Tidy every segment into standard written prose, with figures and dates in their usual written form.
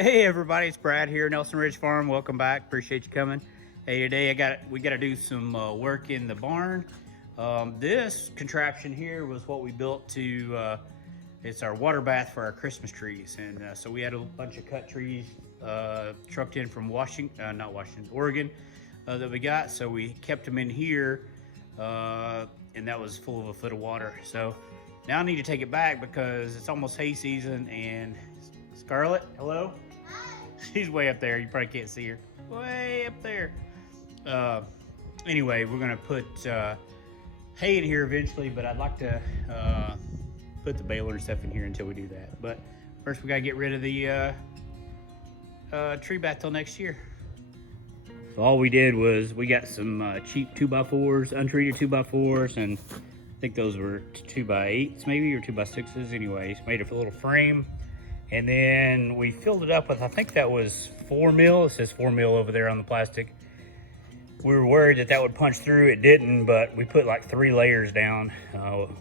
Hey everybody, it's Brad here, Nelson Ridge Farm. Welcome back. Appreciate you coming. Hey, today we got to do some work in the barn. This contraption here was what we built to. It's our water bath for our Christmas trees, and so we had a bunch of cut trees trucked in from Oregon, that we got. So we kept them in here, and that was full of a foot of water. So now I need to take it back because it's almost hay season. And Scarlett, hello. Hi. She's way up there. You probably can't see her. Way up there. Anyway, we're gonna put hay in here eventually, but I'd like to put the baler and stuff in here until we do that. But first, we gotta get rid of the tree bath till next year. So all we did was we got some cheap 2x4s, untreated 2x4s, and I think those were 2x8s maybe, or 2x6s. Anyways, made a little frame. And then we filled it up with, I think that was 4 mil. It says 4 mil over there on the plastic. We were worried that that would punch through. It didn't, but we put like 3 layers down,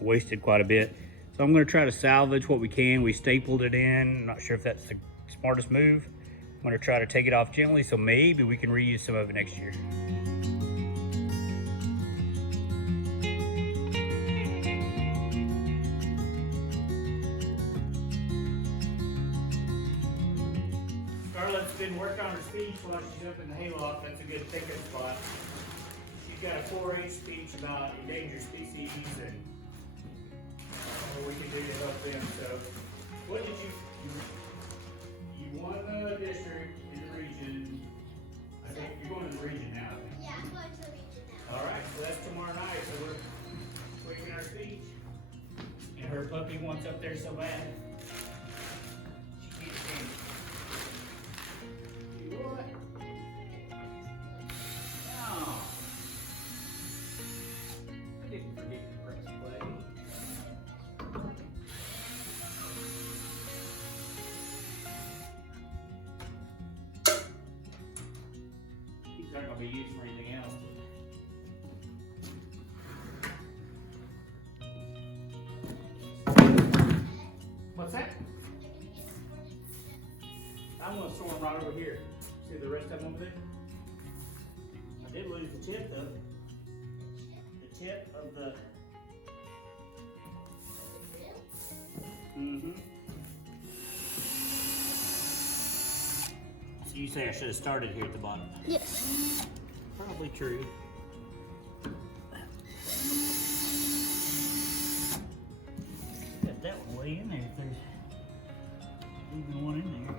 wasted quite a bit. So I'm gonna try to salvage what we can. We stapled it in. Not sure if that's the smartest move. I'm gonna try to take it off gently, so maybe we can reuse some of it next year. Scarlett's been working on her speech while she's up in the hayloft. That's a good pickup spot. She's got a 4-H speech about endangered species and what we can do to help them. So, what did you won the district in the region? I think you're going to the region now. I think. Yeah, I'm going to the region now. All right, so that's tomorrow night. So we're tweaking our speech, and her puppy wants up there so bad. She can't stand it. What? No. I didn't forget to press play. He's not going to be used for anything else. What's that? I'm going to store them right over here. See the rest of them over there? I did lose the tip though. The tip of the... So you say I should have started here at the bottom? Yes. Probably true. Got that one way in there if there's even one in there.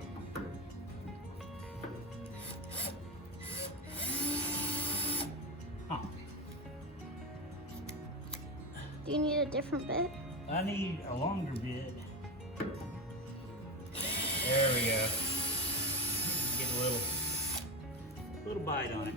Do you need a different bit? I need a longer bit. There we go. Get a little bite on it.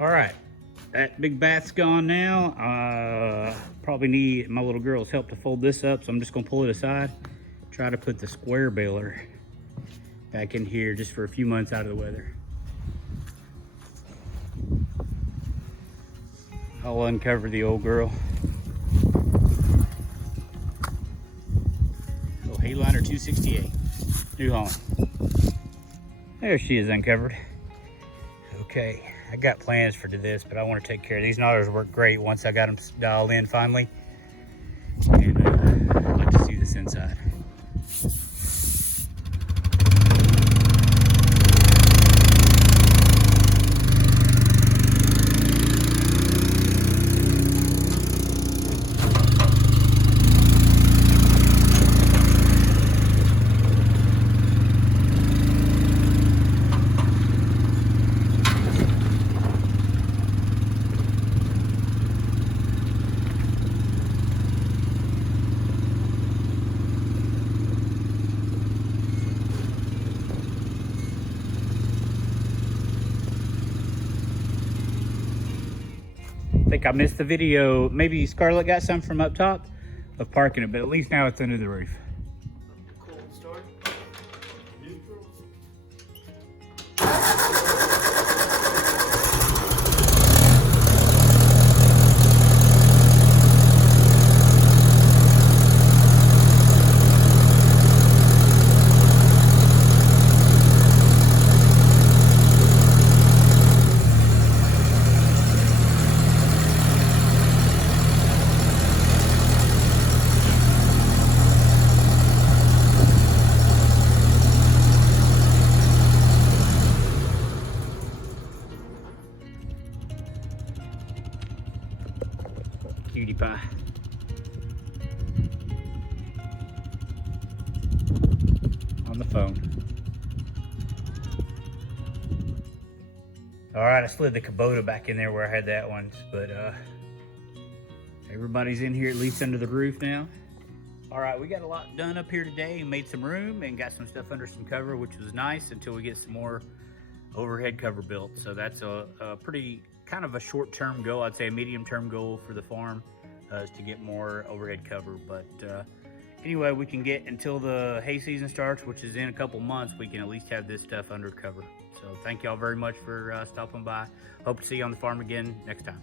All right, that big bath's gone now. Probably need my little girl's help to fold this up, so I'm just gonna pull it aside. Try to put the square baler back in here just for a few months out of the weather. I'll uncover the old girl. Oh, Hayliner 268, New Holland. There she is uncovered. Okay. I got plans for this, but I want to take care of these. Knotters work great once I got them dialed in finally. And I'd like to see this inside. think I missed the video. Maybe Scarlett got some from up top of parking it, but at least now it's under the roof. Cold start. Neutral. Cutie pie. On the phone. All right, I slid the Kubota back in there where I had that one, but everybody's in here at least under the roof now. All right, we got a lot done up here today and made some room and got some stuff under some cover, which was nice until we get some more overhead cover built. So that's a pretty kind of a short-term goal. I'd say a medium-term goal for the farm is to get more overhead cover. But anyway, we can get until the hay season starts, which is in a couple months, we can at least have this stuff under cover. So thank y'all very much for stopping by. Hope to see you on the farm again next time.